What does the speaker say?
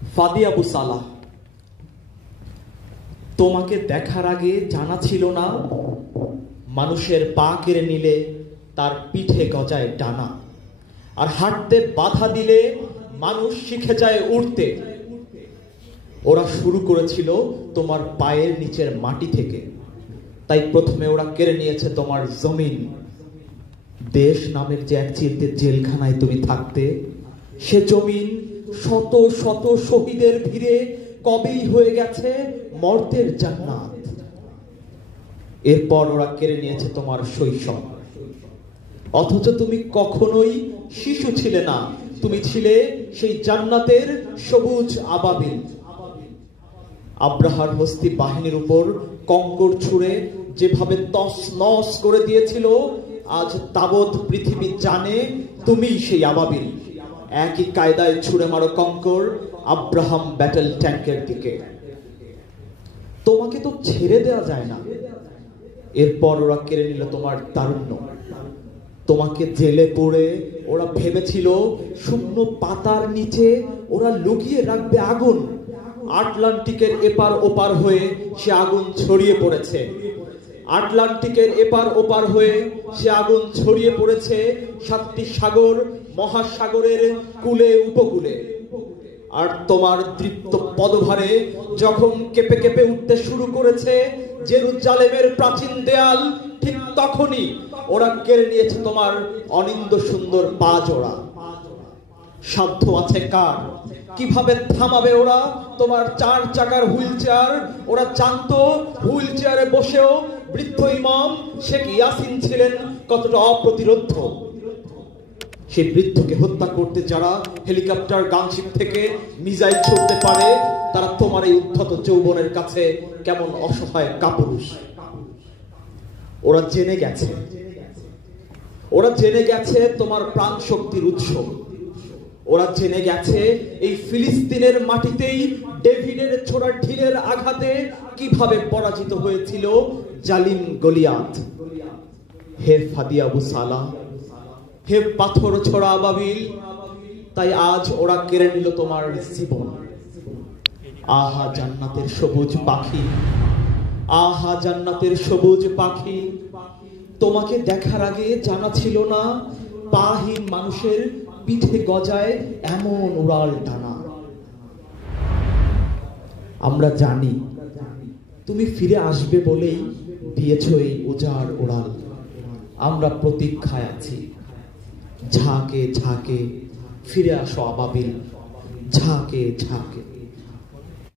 ফাদি আবু সালাহ, তোমাকে দেখার আগে জানা ছিল না মানুষের পা কেড়ে নিলে তার পিঠে গজায় ডানা, আর হাঁটতে বাধা দিলে মানুষ শিখে যায় উড়তে। ওরা শুরু করেছিল তোমার পায়ের নিচের মাটি থেকে, তাই প্রথমে ওরা কেড়ে নিয়েছে তোমার জমিন। দেশ নামের যে একচিলতে জেলখানায় তুমি থাকতে, সে জমিন শত শত শহীদের ভিড়ে কবেই হয়ে গেছে মর্তের জান্নাত। এরপর ওরা কেড়ে নিয়েছে তোমার শৈশব, অথচ তুমি কখনোই শিশু ছিলে না, তুমি ছিলে সেই জান্নাতের সবুজ আবাবিল। আব্রাহার হস্তি বাহিনীর উপর কঙ্কর ছুঁড়ে যেভাবে তছনছ করে দিয়েছিল, আজ তাবৎ পৃথিবী জানে তুমি সেই আবাবিল। একই কায়দায় ছুঁড়ে মারো কঙ্কর আব্রাহাম ব্যাটল ট্যাঙ্কের দিকে। তোমাকে তো ছেড়ে দেওয়া যায় না। এরপর ওরা কেড়ে নিল তোমার তারুণ্য। তোমাকে জেলে পড়ে ওরা ভেবেছিল শূন্য পাতার নিচে ওরা লুকিয়ে রাখবে আগুন। আটলান্টিকের এপার ওপার হয়ে সে আগুন ছড়িয়ে পড়েছে। আটলান্টিকের এপার ওপার হয়ে সে আগুন ছড়িয়ে পড়েছে সাতটি সাগর মহাসাগরের কূলে উপকূলে। আর তোমার দৃপ্ত পদভারে যখন কেঁপে কেঁপে উঠতে শুরু করেছে জেরুজালেমের প্রাচীন দেয়াল, ঠিক তখনই ওরা কেড়ে নিয়েছে তোমার অনিন্দ সুন্দর পা জোড়া। সাধ্য আছে কার? কিভাবে থামাবে ওরা তোমার 4 চাকার হুইল চেয়ার? ওরা জানতো হুইল চেয়ারে বসেও বৃদ্ধ ইমাম শেখ ইয়াসিন ছিলেন কতটা অপ্রতিরোধ্য। সেই বৃদ্ধকে হত্যা করতে যারা হেলিকপ্টার গানশিপ থেকে মিসাইল ছুড়তে পারে, তারা তোমার এই উদ্ধত যৌবনের কাছে কেমন অসহায় কাপুরুষ। ওরা জেনে গেছে তোমার প্রাণ শক্তির উৎস। ওরা জেনে গেছে এই ফিলিস্তিনের মাটিতেই ডেভিডের ছোড়া ঢিলের আঘাতে কিভাবে পরাজিত হয়েছিল জালিম গলিয়াত। হে ফাদি আবু সালাহ, হে পাথর ছোড়া আবাবিল, তাই আজ ওরা কেড়ে নিল তোমার জীবন। আহা জান্নাতের সবুজ পাখি, আহা জান্নাতের সবুজ পাখি, তোমাকে দেখার আগে জানা ছিল না পাহীন মানুষের পিঠে গজায় এমন উড়াল টানা। আমরা জানি তুমি ফিরে আসবে বলেই দিয়েছ এই উজাড় উড়াল। আমরা প্রতীক্ষায় আছি, ঝাঁকে ঝাঁকে ফিরে আসো আবাবিল, ঝাঁকে ঝাঁকে।